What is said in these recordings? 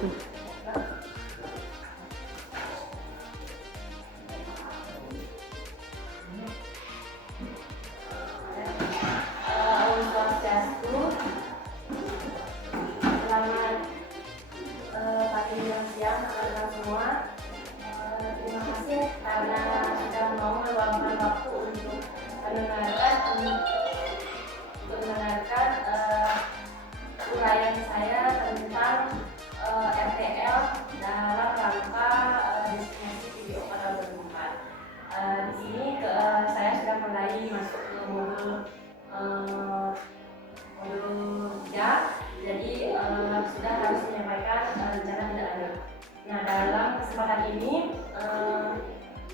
Selamat pagi dan siang teman-teman semua. Terima kasih karena sudah mau meluangkan waktu untuk mendengarkan uraian saya tentang RTL dalam rangka destinasi video kota bertempat. Di sini saya sudah mulai masuk ke modul 3, jadi sudah harus menyampaikan rencana tidak lanjut. Nah, dalam kesempatan ini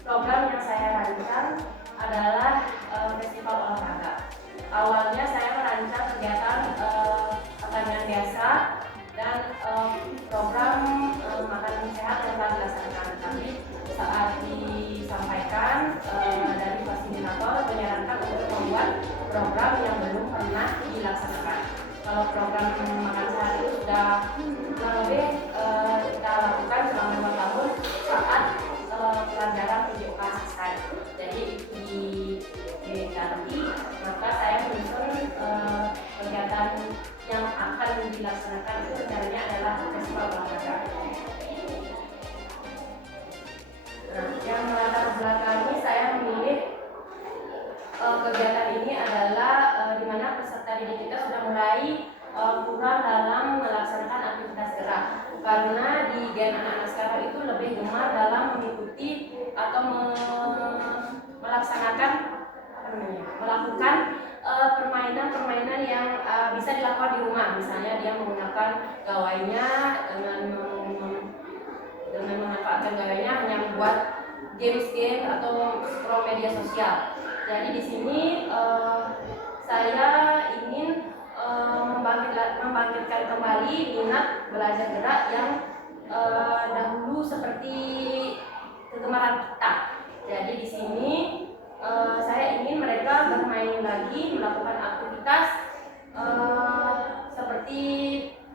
program yang saya rancang adalah festival olahraga. Awalnya saya merancang kegiatan pertanian biasa dan program makanan sehat yang telah dilaksanakan. Tapi saat disampaikan dari fasilitator menyarankan untuk membuat program yang belum pernah dilaksanakan. Kalau program makan sehat itu sudah kurang lebih kita lakukan selama 5 tahun saat pelajaran video kelas. Jadi diganti, maka saya menyusun kegiatan yang akan dilaksanakan itu rencananya adalah festival olahraga. Nah, yang melatar belakangi saya memilih kegiatan ini adalah di mana peserta didik kita sudah mulai kurang dalam melaksanakan aktivitas gerak, karena di gen anak-anak sekarang itu lebih gemar dalam mengikuti atau melakukan permainan-permainan yang bisa dilakukan di rumah. Misalnya dia menggunakan gawainya dengan memanfaatkan gawainya hanya membuat game atau scroll media sosial. Jadi di sini saya ingin membangkitkan kembali minat belajar gerak yang dahulu seperti kegemaran kita. Jadi di sini saya ingin mereka bermain lagi, melakukan aktivitas seperti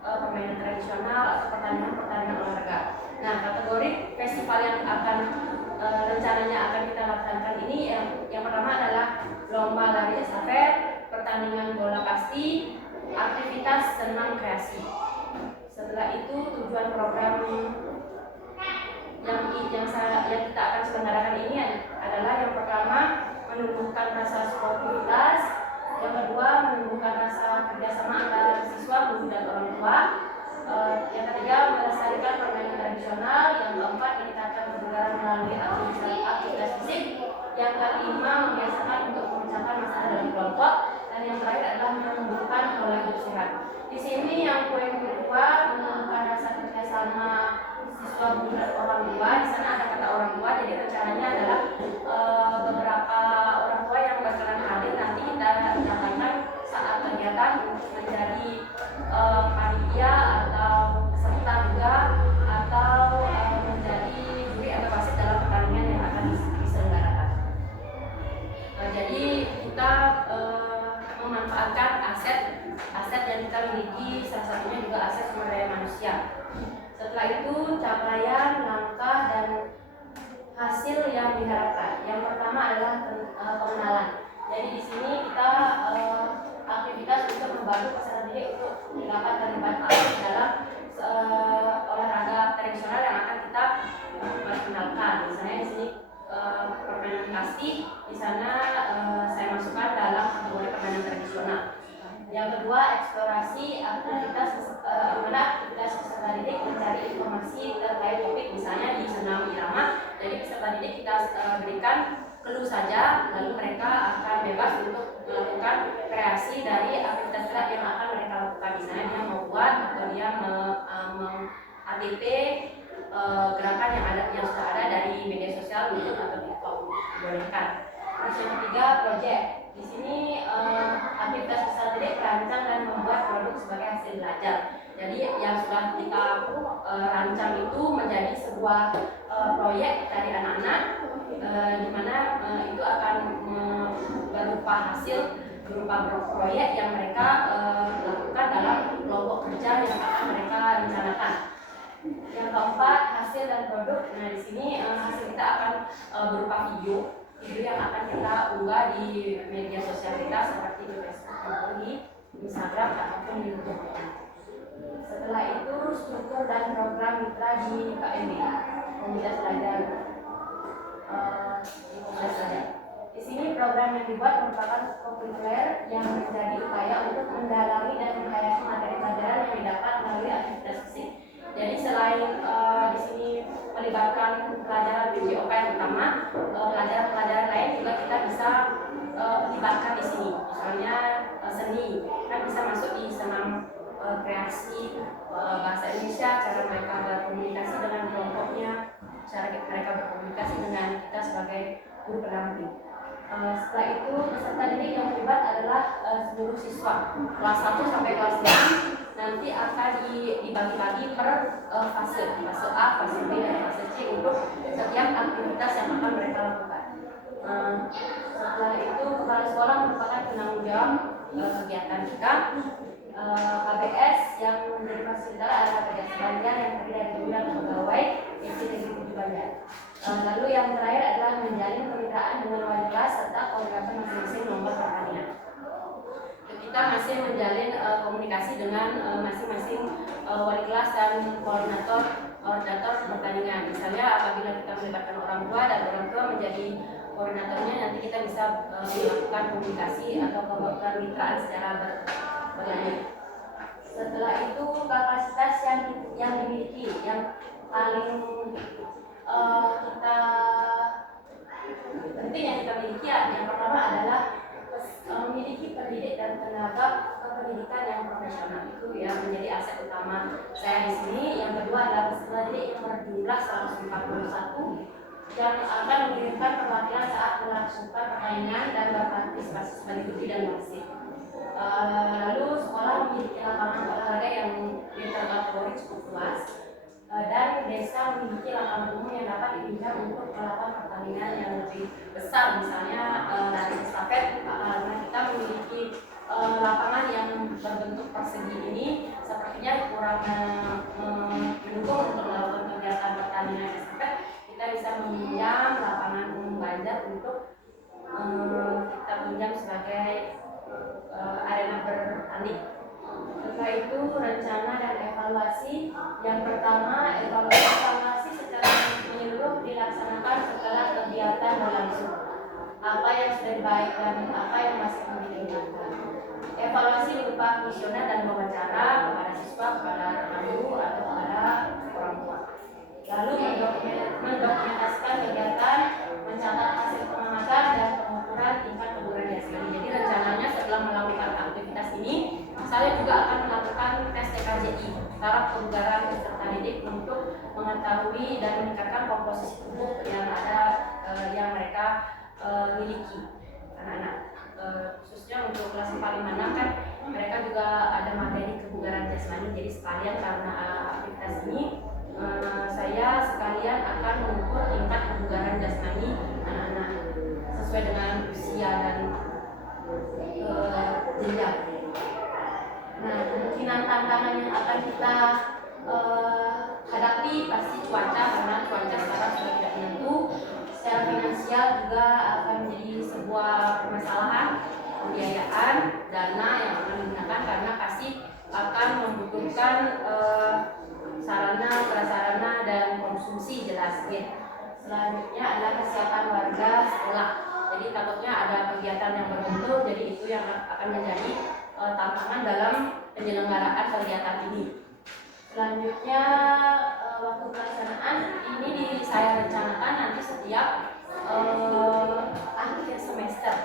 permainan tradisional atau pertandingan olahraga. Nah, kategori festival yang akan rencananya akan kita laksanakan ini yang pertama adalah lomba lari estafet, pertandingan bola kasti, aktivitas senam kreasi. Setelah itu tujuan program yang kita akan selenggarakan ini adalah yang pertama menumbuhkan rasa sportivitas, yang kedua menumbuhkan rasa kerjasama antara siswa, guru dan orang tua, yang ketiga melestarikan permainan tradisional, yang keempat meningkatkan kebugaran melalui aktivitas fisik, yang kelima membiasakan untuk memecahkan masalah dalam kelompok, dan yang terakhir adalah menumbuhkan pola hidup sehat. Di sini yang poin kedua menumbuhkan rasa kerjasama siswa, guru dan orang tua. Di sana ada kata orang tua, jadi rencananya adalah beberapa orang tua yang bakalan hadir nanti kita datangkan saat kegiatan menjadi panitia atau peserta juga, atau menjadi juri atau wasit dalam pertandingan yang akan diselenggarakan. Jadi kita memanfaatkan aset yang kita miliki, salah satunya juga aset sumber daya manusia. Setelah itu capaian, langkah, dan hasil yang diharapkan. Yang pertama adalah pengenalan. Jadi di sini kita aktivitas untuk membantu peserta didik untuk dapat terlibat aktif dalam olahraga tradisional yang akan kita perkenalkan. Misalnya di sini permainan kasti, di sana saya masukkan dalam kategori permainan tradisional. Yang kedua, eksplorasi aktivitas peserta didik mencari informasi terkait topik, misalnya di senam irama. Jadi peserta didik kita berikan clue saja, lalu mereka akan bebas untuk melakukan kreasi dari aktivitas gerak yang akan mereka lakukan. Misalnya dia mau buat atau dia ATP gerakan yang sudah ada dari media sosial, YouTube atau TikTok, bolehkan. Terus yang ketiga, project. Di sini aktivitas peserta didik merancang dan membuat produk sebagai hasil belajar. Jadi yang sudah kita rancang itu menjadi sebuah proyek dari anak-anak, di mana itu akan berupa hasil berupa proyek yang mereka lakukan dalam kelompok kerja yang akan mereka rencanakan. hasil dan produk. Nah, di sini hasil kita akan berupa video yang akan kita unggah di media sosial kita seperti di Facebook, di Instagram ataupun di YouTube. Setelah itu struktur dan program mitra di KMB, Komunitas Belajar di Komunitas Belajar. Di sini program yang dibuat merupakan kurikuler yang menjadi upaya untuk mendalami dan menghayati materi pelajaran yang didapat melalui aktivitas fisik. Jadi selain di sini melibatkan pelajaran PJOK yang utama, pelajaran-pelajaran lain juga kita bisa libatkan di sini. Misalnya seni, kan bisa masuk di senam kreasi bahasa Indonesia, cara mereka berkomunikasi dengan kelompoknya, cara mereka berkomunikasi dengan kita sebagai guru pendamping. Setelah itu peserta didik yang terlibat adalah seluruh siswa kelas 1 sampai kelas 6. Nanti akan dibagi-bagi per fase A, fase B, dan fase C untuk setiap aktivitas yang akan mereka lakukan. Setelah itu kepala sekolah merupakan penanggung jawab kegiatan kita. KBS yang menjadi fasilitator adalah KBS Banjar yang terdiri dari 9 pegawai isi dari 7 Banjar. Lalu yang terakhir adalah menjalin kemitraan dengan wali kelas serta koordinator masing-masing nomor pertanian. Kita masih menjalin komunikasi dengan masing-masing wali kelas dan koordinator pertandingan. Misalnya apabila kita melibatkan orang tua dan orang tua menjadi koordinatornya, nanti kita bisa melakukan komunikasi atau kemitraan secara berlanjut. Setelah itu kapasitas yang dimiliki yang paling kita penting yang kita miliki yang pertama adalah memiliki pendidik dan tenaga kependidikan yang profesional. Itu yang menjadi aset utama saya di sini. Yang kedua adalah peserta didik yang berjumlah 141 yang akan mengirimkan perwakilan saat melangsungkan pertandingan dan berpartisipasi sebagai juri dan wasit. Lalu sekolah memiliki lapangan olahraga yang berkategori cukup luas, dan desa memiliki lapangan umum yang dapat dipinjam untuk melakukan pertandingan yang lebih besar, misalnya lari estafet. Karena kita memiliki lapangan yang berbentuk persegi ini, sepertinya kurang mendukung untuk melakukan kegiatan pertandingan estafet. Kita bisa meminjam lapangan umum Banjar untuk kita pinjam sebagai arena bertanding. Setelah itu rencana dan evaluasi. Yang pertama, evaluasi secara menyeluruh dilaksanakan setelah kegiatan berlangsung. Apa yang sudah baik dan apa yang masih perlu ditingkatkan. Evaluasi berupa kuesioner dan wawancara kepada siswa, kepada guru atau kepada orang tua. Lalu mendokumentasikan kegiatan, mencatat hasil pengamatan dan pengukuran tingkat kebugaran jasmani. Jadi rencananya setelah melakukan aktivitas ini, saya juga akan melakukan tes TKJI, taraf kebugaran peserta didik, untuk mengetahui dan meningkatkan komposisi tubuh yang ada yang mereka miliki anak-anak. Khususnya untuk kelas 4-5-6 kan mereka juga ada materi kebugaran jasmani. Jadi sekalian karena aktivitas ini saya sekalian akan mengukur tingkat kebugaran jasmani anak-anak sesuai dengan usia dan jenjang. Nah, kemungkinan tantangan yang akan kita hadapi pasti cuaca, karena cuaca sekarang sudah tidak menentu. Secara finansial juga akan menjadi sebuah permasalahan, pembiayaan, dana yang akan digunakan karena pasti akan membutuhkan sarana, prasarana, dan konsumsi jelas ya. Selanjutnya adalah kesiapan warga sekolah. Jadi takutnya ada kegiatan yang berbentuk, jadi itu yang akan menjadi tantangan dalam penyelenggaraan kegiatan ini. Selanjutnya waktu pelaksanaan ini saya rencanakan nanti setiap akhir semester,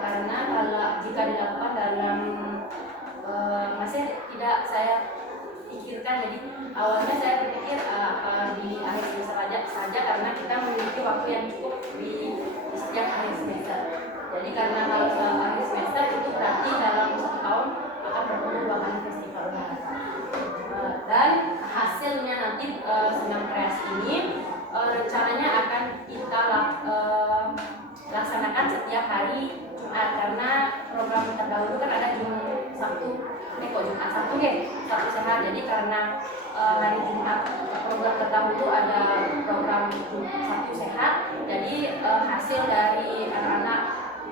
karena kalau jika dilakukan dalam masih tidak saya pikirkan. Jadi awalnya saya berpikir di akhir semester saja karena kita memiliki waktu yang cukup di setiap akhir semester. Jadi karena kalau akhir semester itu berarti dalam 1 tahun akan bertemu 2 kali festival olahraga. Dan hasilnya nanti senam kreasi ini rencananya akan kita laksanakan setiap hari Jumat, karena program terdahulu kan ada Jumat Sabtu sehat. Jadi karena hari Jumat. Program terdahulu ada program Sabtu Sehat. Jadi hasil dari anak-anak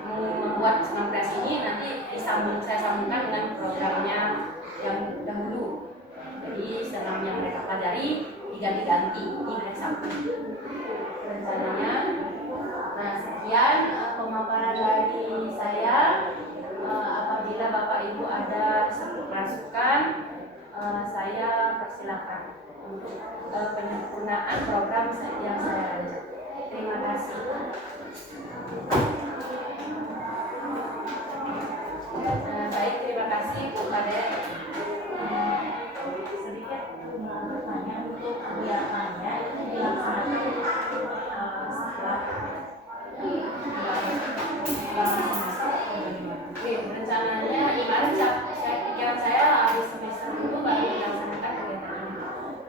membuat senam kreasi ini nanti saya sambungkan dengan programnya yang dahulu. Jadi senam yang mereka pelajari diganti-ganti di hari Sabtu rencananya. Nah, sekian pemaparan dari saya. Apabila Bapak Ibu ada masukan, saya persilakan untuk penyempurnaan program yang saya rancang. Terima kasih. Baik, terima kasih Bu Kade. Sedikit tanya untuk kegiatannya itu dilaksanakan setelah rencananya kemarin pikiran saya habis semester dulu baru dilaksanakan kegiatan ini.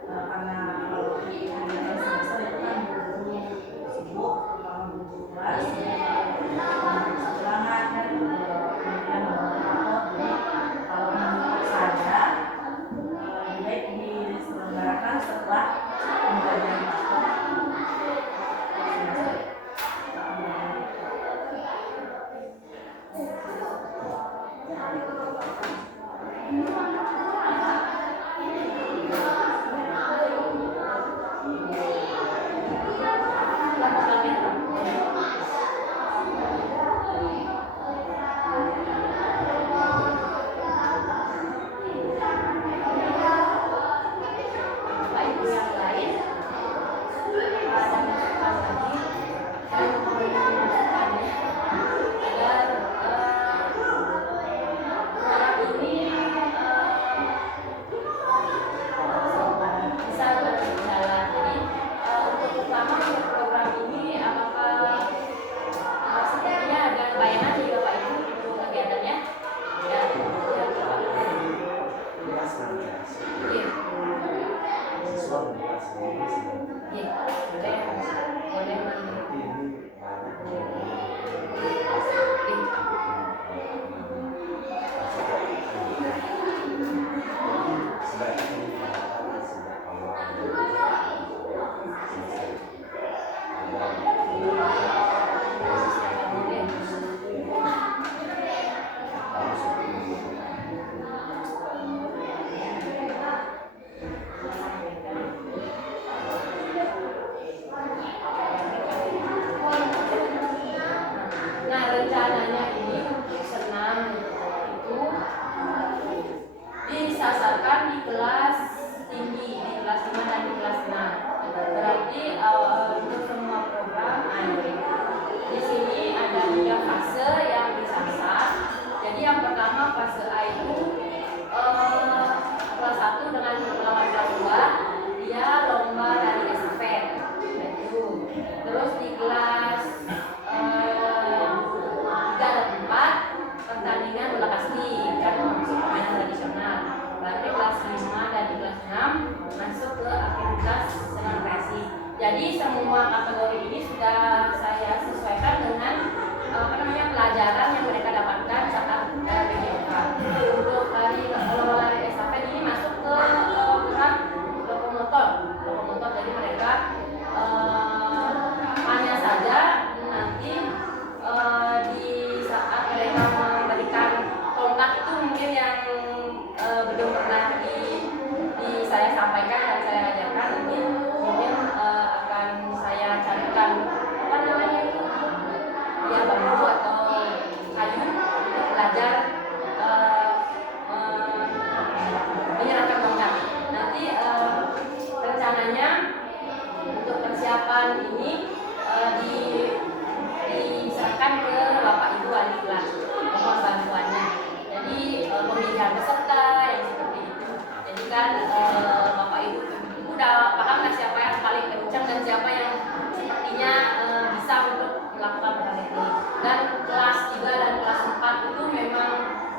Karena kalau di semester itu kan guru sibuk, kalau guru kelas seberangan kan kemudian rapot. Jadi kalau menurut saya baik diselenggarakan setelah pembelajaran rapot. Jadi semua kategori ini sudah saya sesuaikan dengan pelajaran yang mereka dapatkan saat PJK. Untuk kalau lari estafet ini masuk ke program lokomotor. Jadi mereka hanya saja nanti di saat mereka memberikan tongkat itu mungkin yang belum pernah saya sampaikan dan saya ajarkan, nanti mungkin akan saya carikan bambu atau kayu untuk belajar menyerahkan tongkat. Nanti rencananya untuk persiapan ini diserahkan ke Bapak Ibu wali kelas mohon bantuannya. Jadi pemilihan peserta yang seperti itu. Jadi kan Bapak Ibu udah paham kan siapa yang paling kencang dan siapa yang sepertinya bisa untuk melakukan hal ini. Dan kelas 3 dan kelas 4 itu memang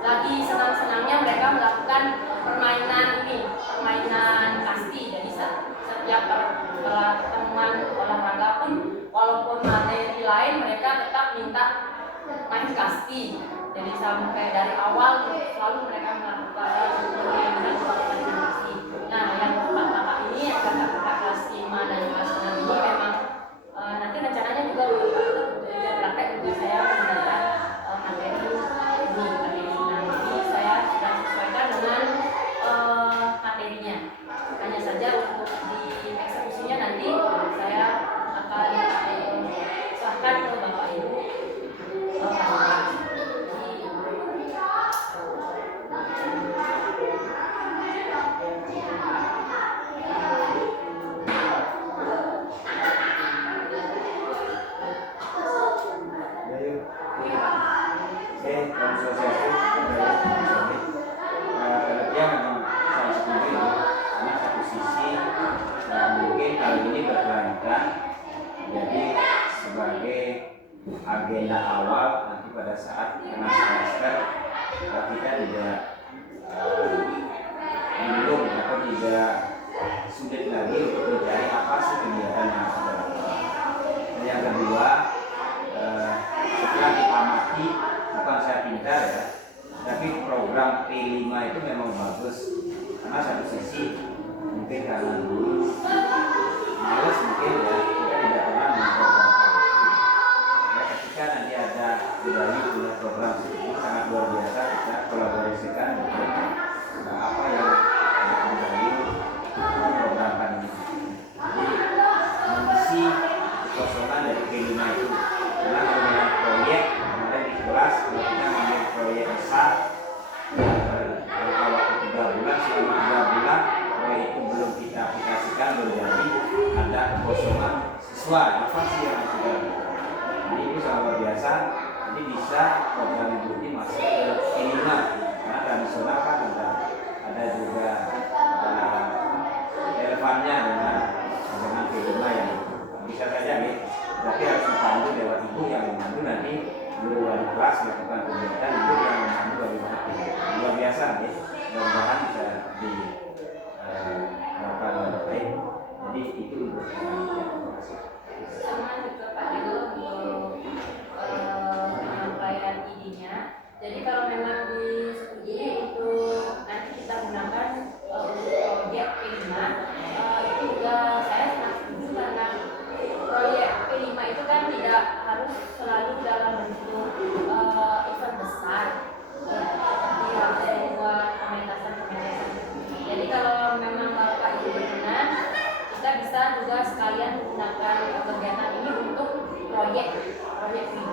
lagi senang-senangnya mereka melakukan permainan kasti. Jadi setiap pertemuan olahraga pun walaupun materi lain mereka tetap minta main kasti. Jadi sampai dari awal selalu mereka melakukan permainan kasti. Nah, yang sulit lagi untuk mencari apa sih kegiatan yang harus dilakukan. Dan yang kedua, setelah diamati, bukan saya pintar ya, tapi program P5 itu memang bagus karena satu sisi mungkin karena dulu males mungkin ya, kita tidak pernah memprogramkan itu ya, ketika nanti ada Budaya punya program seperti ini sangat luar biasa, kita kolaborasikan dengan apa yang Budaya programkan ini. Jadi mengisi kekosongan dari P5 itu, karena kalau dengan proyek kemarin di kelas kalau kita mengambil proyek besar jangka waktu 3 bulan, selama 3 bulan proyek itu belum kita aplikasikan, belum jadi, ada kekosongan siswa, apa sih yang harus kita lakukan. Jadi itu sangat luar biasa. Jadi bisa program ibu ini masuk ke P5 karena tradisional kan ada juga relevannya dengan P5 yang bisa saja nih, tapi harus dipandu lewat ibu yang memandu, nanti guru wali kelas melakukan kegiatan, ibu yang memandu bagaimana P5. Luar biasa nih, mudah-mudahan bisa dilakukan dengan baik. Jadi itu untuk sama juga Pak Dewo untuk penyampaian idenya. Jadi kalau memang di studi untuk nanti kita gunakan untuk proyek P5, itu juga saya sangat setuju karena proyek P5 itu kan tidak harus selalu dalam bentuk event besar, seperti harus membuat pementasan. Jadi kalau memang Bapak Ibu berkenan, kita bisa juga sekalian menggunakan kegiatan ini untuk proyek P5.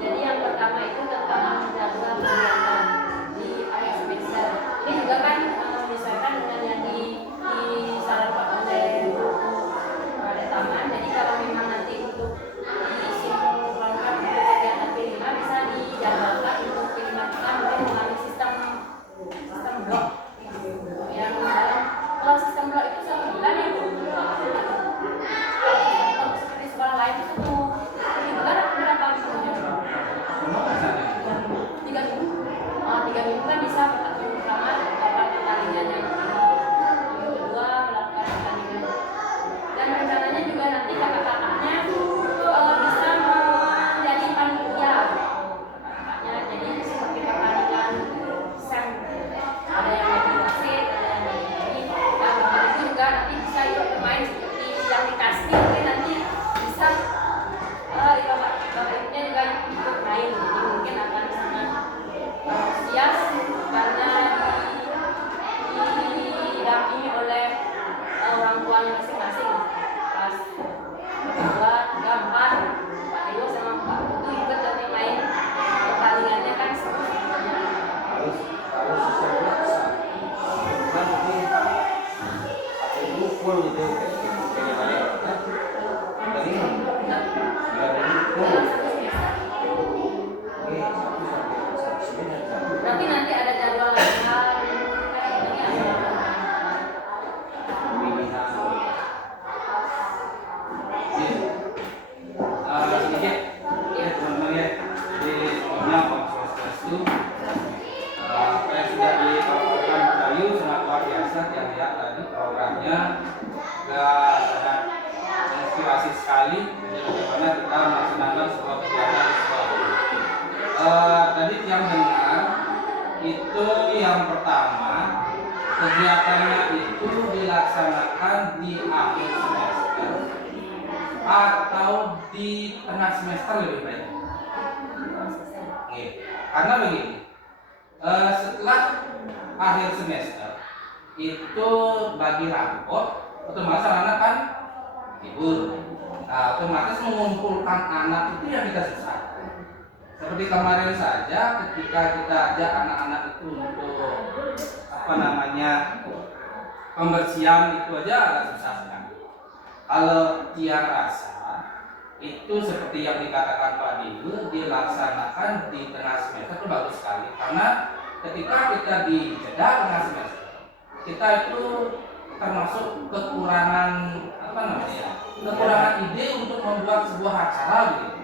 Jadi yang pertama itu tentang jadwal kegiatan di akhir semester. Ini juga kan menyesuaikan dengan yang disarankan oleh Balai Taman. Jadi kalau memang nanti untuk disinkronkan untuk kegiatan P5 bisa dijadwalkan untuk P5 kita mungkin melalui sistem blok. Yang dalam kalau sistem blok itu 1 bulan ya Bu. Kalau seperti sekolah lain itu 1 bulan atau berapa misalnya? 3 minggu. 3 minggu kan bisa minggu pertama melakukan pertandingan yang kedua melakukan pertandingan. Dan rencananya juga nanti kakak-kakaknya bisa menjadi panitia. Kakaknya jadi seperti pertandingan SEM, ada yang jadi wasit, ada yang jadi ini. Nah, itu juga nanti bisa ikut bermain seperti yang dikasih, mungkin nanti bisa bapak ibunya juga ikut main. Jadi mungkin akan sangat antusias karena didampingi oleh orang tuanya masing-masing. Pas kedua, 3, 4, Pak Dewo sama Pak Putu ikut dan yang lain pertandingannya kan harus sistem pelaksa kan ini itu full gitu kayak balik dari full berarti nanti ada jadwal latihan pemilihan sedikit ya teman-teman ya, di sekolahnya Fakultas itu apa yang sudah dipaparkan Bayu sangat luar biasa, yang lihat tadi programnya juga sangat inspirasi sekali. Jadi bagaimana kita melaksanakan sebuah kegiatan di sekolah. Tadi yang dengar itu yang pertama kegiatannya itu dilaksanakan di akhir semester atau di tengah semester lebih baik. Oke. Karena begini, setelah akhir semester itu bagi raport otomatis anak kan libur. Nah, otomatis mengumpulkan anak itu yang kita susah. Seperti kemarin saja ketika kita ajak anak-anak itu untuk pembersihan itu aja agak susah sekali. Kalau tiang rasa itu seperti yang dikatakan Pak Dewo dilaksanakan di tengah semester itu bagus sekali, karena ketika kita di jeda tengah semester kita itu termasuk kekurangan kekurangan ide untuk membuat sebuah acara gitu.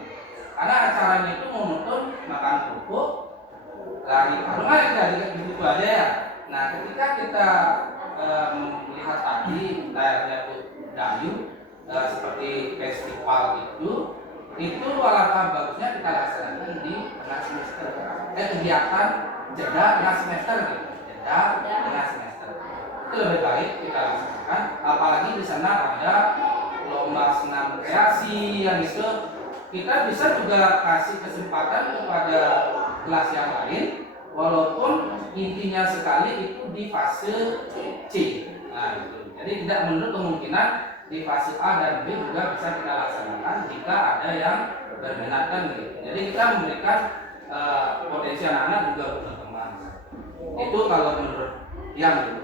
Karena acaranya itu monoton, makan kerupuk, lari karung aja gitu aja ya. Nah ketika kita melihat tadi layarnya Bu Dayu seperti festival itu alangkah bagusnya kita laksanakan di tengah semester. Kegiatan jeda tengah semester gitu, jeda tengah semester. Itu lebih baik kita laksanakan. Apalagi di sana ada lomba senam kreasi yang itu kita bisa juga kasih kesempatan kepada kelas yang lain, walaupun intinya sekali itu di fase C. Nah, itu. Jadi tidak menutup kemungkinan di fase A dan B juga bisa kita laksanakan jika ada yang berminat gitu. Jadi kita memberikan potensi anak-anak juga berteman. Itu kalau menurut yang itu.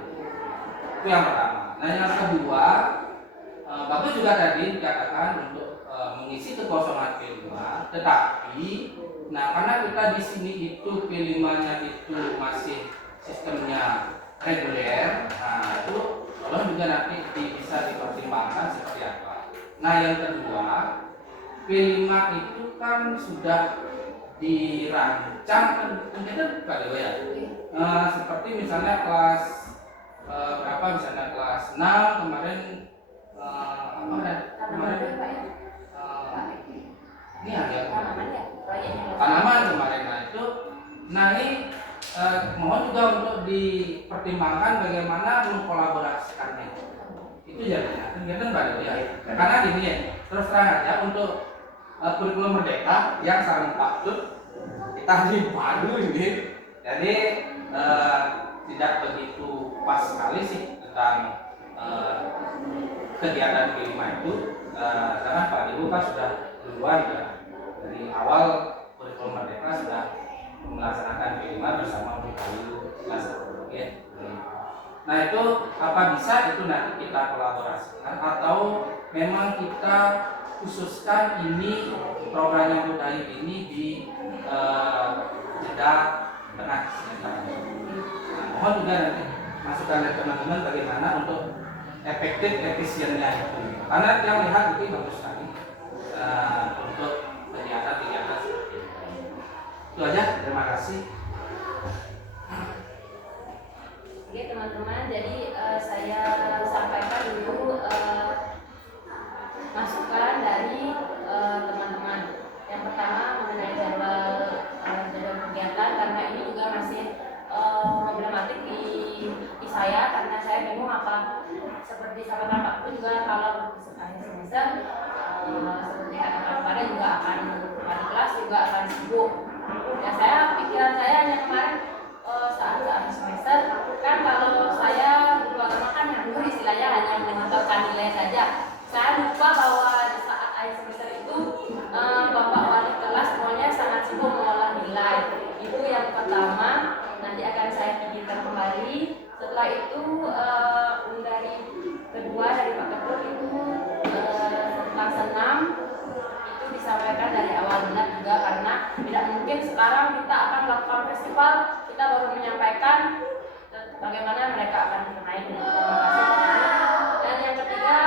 Itu yang pertama. Nah yang kedua, bagus juga tadi dikatakan untuk mengisi kekosongan P5, tetapi karena kita di sini itu P5-nya itu masih sistemnya reguler, nah itu tolong juga nanti bisa dipertimbangkan seperti apa. Nah yang kedua, P5 itu kan sudah dirancang kan Pak Dewa ya. Seperti misalnya kelas berapa, misalnya kelas 6 kemarin ini ada tanaman kemarin. Nah ini mohon juga untuk dipertimbangkan bagaimana mengkolaborasikannya. Itu jadinya kegiatan baru ya. Karena gini ya, terus terang aja untuk kurikulum merdeka yang sangat patut kita baru ini. Jadi tidak begitu pas sekali sih tentang kegiatan P5 itu, karena Pak Ibu kan sudah duluan ya, dari awal kurikulum merdeka sudah melaksanakan P5 bersama Bu Dayu kelas 1 ya. Nah itu apa bisa itu nanti kita kolaborasikan atau memang kita khususkan ini programnya Bu Dayu ini di jeda tengah semester. Nah, mohon juga nanti masukan dari teman-teman bagaimana untuk efektif efisiennya itu. Karena yang lihat itu bagus sekali untuk kegiatan-kegiatan seperti itu. Itu aja, terima kasih. Oke teman-teman, jadi saya sampaikan dulu masukan dari teman-teman. Yang pertama mengenai jadwal kegiatan, karena ini juga masih problematik di saya, karena saya bingung apa seperti sahabat Pak itu juga kalau akhir semester seperti kata kemarin juga akan ada kelas juga akan sibuk. Ya pikiran saya hanya kemarin saat akhir semester kan kalau saya guru agama kan yang dulu istilahnya hanya menentukan nilai saja. Saya lupa bahwa di saat akhir semester itu Bapak wali kelas semuanya sangat sibuk mengolah nilai. Itu yang pertama, nanti akan saya pikirkan kembali. Setelah itu dari kedua dari Pak Ketua itu tentang senam itu disampaikan dari awal bulan juga, karena tidak mungkin sekarang kita akan melakukan festival kita baru menyampaikan bagaimana mereka akan bermain. Terima kasih. Dan yang ketiga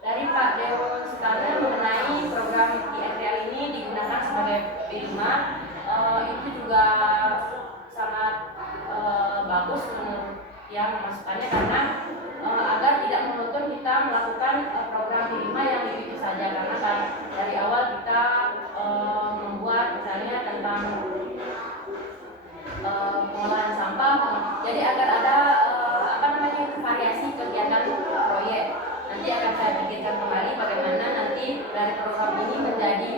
dari Pak Dewo Sutana mengenai program IRTL ini digunakan sebagai P5, itu juga sangat bagus menurut yang masukannya, karena agar tidak menuntut kita melakukan program P5 yang itu saja, karena kan dari awal kita membuat misalnya tentang pengolahan sampah, jadi agar ada variasi kegiatan proyek. Nanti akan saya pikirkan kembali bagaimana nanti dari program ini menjadi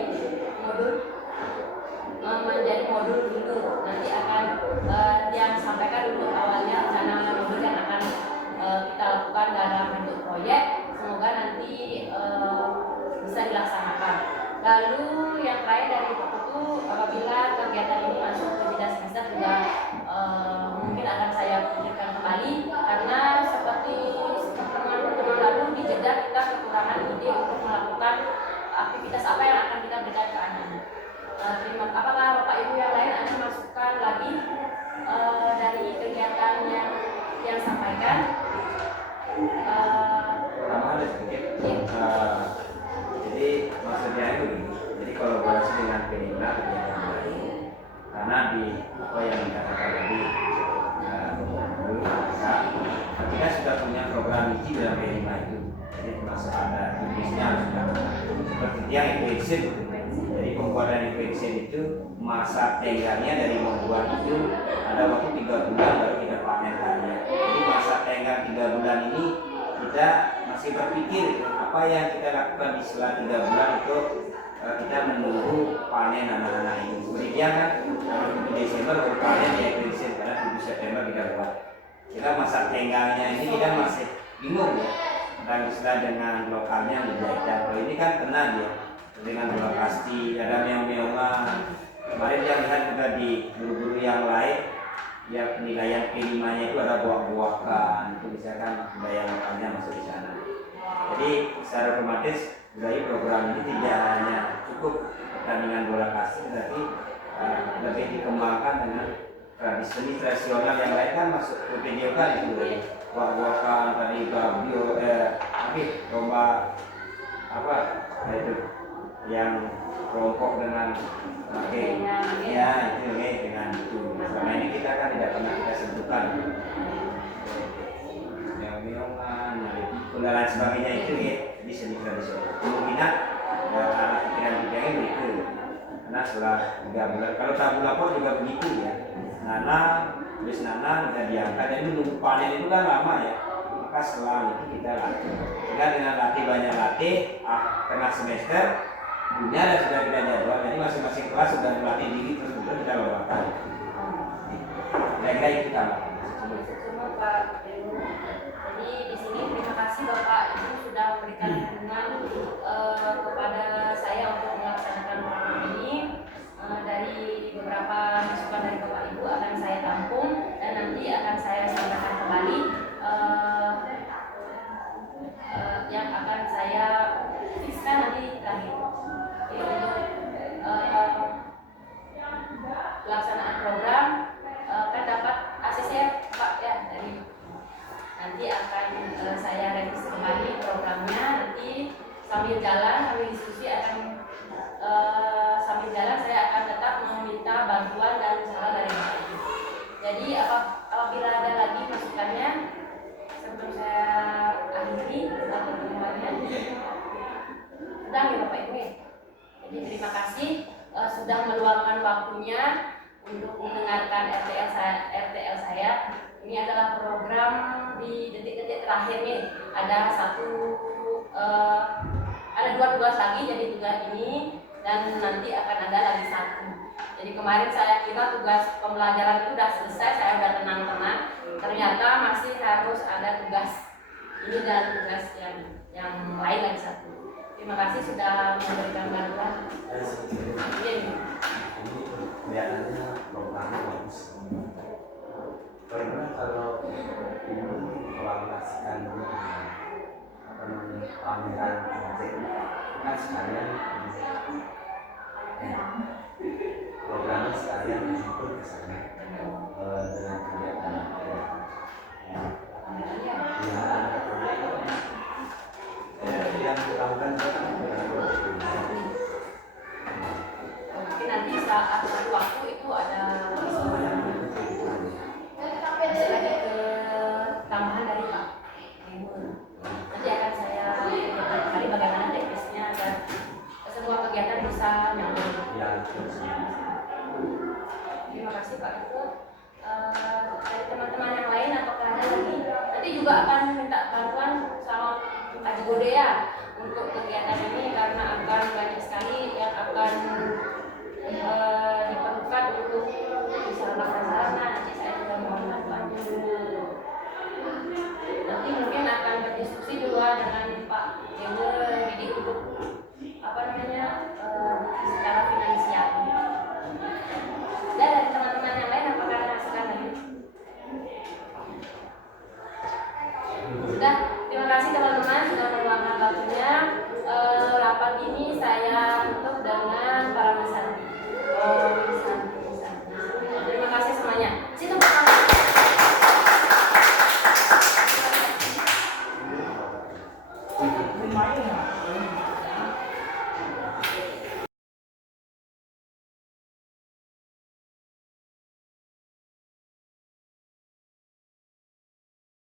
modul dulu. Nanti akan yang sampaikan dulu awalnya rencana modul yang akan kita lakukan dalam bentuk proyek. Semoga nanti bisa dilaksanakan. Lalu yang terakhir dari itu, apabila kegiatan ini masuk ke jeda semester juga mungkin akan saya pikirkan kembali, karena seperti pertemuan lalu di jeda kita kekurangan ide untuk melakukan aktivitas apa yang akan kita berikan ke anak-anak. Apakah Bapak Ibu yang lain ada masukan lagi dari kegiatan yang sampaikan? Pertama ada sedikit Jadi maksudnya itu begini. Jadi kolaborasi dengan P5 kegiatan baru. Karena di apa yang dikatakan tadi dulu kita sudah punya program IKI dalam P5 itu. Jadi termasuk ada tulisnya sudah seperti yang equation. Jadi pembuatan equation itu masa tengganya dari membuat itu ada waktu 3 bulan baru kita panen karya. Jadi masa tenggang 3 bulan ini kita masih berpikir apa yang kita lakukan di setelah 3 bulan itu kita menunggu panen anak-anak ini. Kemudian kan di Desember baru panen ya equation karena 7 September kita buat. Kita masa tenggangnya ini kita masih bingung ya. Dan istilah dengan lokalnya menjajah. Kalau ini kan kena dia dengan lokasi ada meong-meongan. Kemarin dia lihat juga di guru-guru yang lain ya penilaian P5-nya itu ada buah-buahan itu misalkan budaya lokalnya masuk di sana. Jadi secara otomatis budaya program ini tidak hanya cukup pertandingan bola kasti tapi lebih dikembangkan dengan tradisi tradisional yang lain kan masuk ke video kan itu buah-buahan tadi gabio lomba apa itu yang kelompok dengan ya itu dengan itu. Selama ini kita kan tidak pernah kita sentuhkan meong-meongan, dan lain sebagainya itu ya di seni tradisional. Kemungkinan anak pikiran kita ini itu karena setelah 3 bulan kalau tabu lapor juga begitu ya. Terus nanam udah diangkat jadi menunggu panen itu kan lama ya. Maka setelah itu kita latih. Sehingga dengan banyak latih tengah semester dunia dan sudah kita jadwal, jadi masing-masing kelas sudah melatih diri terus kita lombakan. Kira-kira itu tambah. Semua Pak Dewo. Jadi di sini terima kasih Bapak Ibu sudah memberikan dukungan kepada saya untuk melaksanakan program ini. Dari beberapa masukan dari Bapak Ibu akan saya tampung dan nanti akan saya sampaikan kembali yang akan saya fikskan nanti terakhir. Pelaksanaan program kan dapat ACC Pak ya dari nanti akan saya revisi kembali programnya nanti sambil diskusi akan sambil jalan saya akan tetap meminta bantuan dan usaha dari Bapak Ibu. Jadi apabila ada lagi masukannya sebelum saya akhiri pertemuannya sedang ya Bapak Ibu ya. Jadi terima kasih sudah meluangkan waktunya untuk mendengarkan RTL saya. Ini adalah program di detik-detik terakhir nih. Ada dua tugas lagi jadi tugas ini dan nanti akan ada lagi 1. Jadi kemarin saya kira tugas pembelajaran itu sudah selesai, saya sudah tenang-tenang. Ternyata masih harus ada tugas ini dan tugas yang lain lagi 1. Terima kasih sudah memberikan bantuan. Iya. Kelihatannya programnya bagus. Bagaimana kalau ibu kolaborasikan dengan pameran objek kan sekalian programnya sekalian diikut ke sana dengan kegiatan yang dilakukan Mungkin nanti saat waktu itu ada lagi ke tambahan dari Pak Ibu. Nanti akan saya kali bagaimana teknisnya agar semua kegiatan bisa nyambung. Terima kasih Pak Ibu. Dari teman-teman yang lain apakah ada lagi? Nanti juga akan minta bantuan sama Haji Godea untuk kegiatan ini karena akan banyak sekali yang akan diperlukan untuk sarana-sarana. Nanti saya juga mohon bantuan. Nanti mungkin akan berdiskusi juga dengan